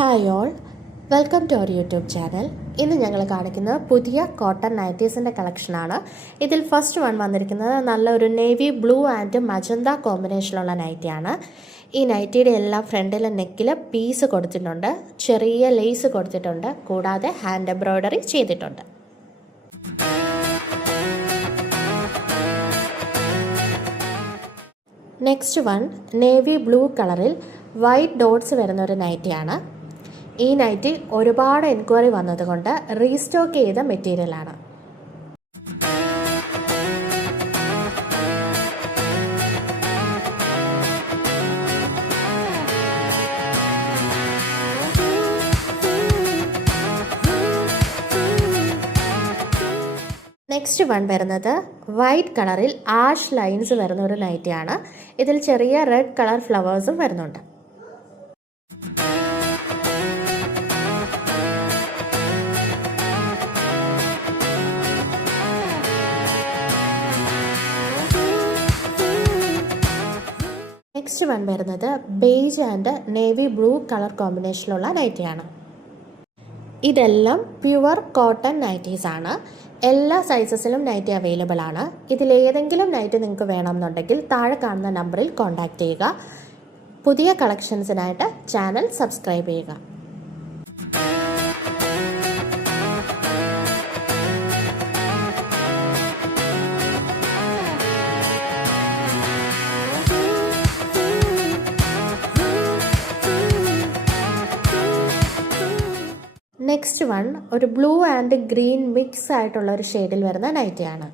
Hi all, welcome to our YouTube channel. ഇന്ന് ഞങ്ങൾ കാണിക്കുന്നത് പുതിയ കോട്ടൺ നൈറ്റീസിൻ്റെ കളക്ഷനാണ്. ഇതിൽ ഫസ്റ്റ് വന്നിരിക്കുന്നത് നല്ലൊരു നേവി ബ്ലൂ ആൻഡ് മജന്ത കോമ്പിനേഷനിലുള്ള നൈറ്റിയാണ്. ഈ നൈറ്റിയുടെ എല്ലാം ഫ്രണ്ടിലെ നെക്കിൽ പീസ് കൊടുത്തിട്ടുണ്ട്, ചെറിയ ലേസ് കൊടുത്തിട്ടുണ്ട്, കൂടാതെ ഹാൻഡ് എംബ്രോയ്ഡറി ചെയ്തിട്ടുണ്ട്. നെക്സ്റ്റ് നേവി ബ്ലൂ കളറിൽ വൈറ്റ് ഡോട്ട്സ് വരുന്ന ഒരു നൈറ്റിയാണ്. ഈ നൈറ്റി ഒരുപാട് എൻക്വയറി വന്നതുകൊണ്ട് റീസ്റ്റോക്ക് ചെയ്ത മെറ്റീരിയലാണ്. നെക്സ്റ്റ് വരുന്നത് വൈറ്റ് കളറിൽ ആഷ് ലൈൻസ് വരുന്ന ഒരു നൈറ്റിയാണ്. ഇതിൽ ചെറിയ റെഡ് കളർ ഫ്ലവേഴ്സും വരുന്നുണ്ട്. നെക്സ്റ്റ് വരുന്നത് beige and navy blue colour കോമ്പിനേഷനിലുള്ള നൈറ്റിയാണ്. ഇതെല്ലാം പ്യുവർ കോട്ടൺ നൈറ്റീസ് ആണ്. എല്ലാ സൈസസിലും നൈറ്റി അവൈലബിൾ ആണ്. ഇതിലേതെങ്കിലും നൈറ്റി നിങ്ങൾക്ക് വേണമെന്നുണ്ടെങ്കിൽ താഴെ കാണുന്ന നമ്പറിൽ കോൺടാക്റ്റ് ചെയ്യുക. പുതിയ കളക്ഷൻസിനായിട്ട് ചാനൽ സബ്സ്ക്രൈബ് ചെയ്യുക. നെക്സ്റ്റ് ഒരു ബ്ലൂ ആൻഡ് ഗ്രീൻ മിക്സ് ആയിട്ടുള്ള ഒരു ഷെയ്ഡിൽ വരുന്ന നൈറ്റിയാണ്.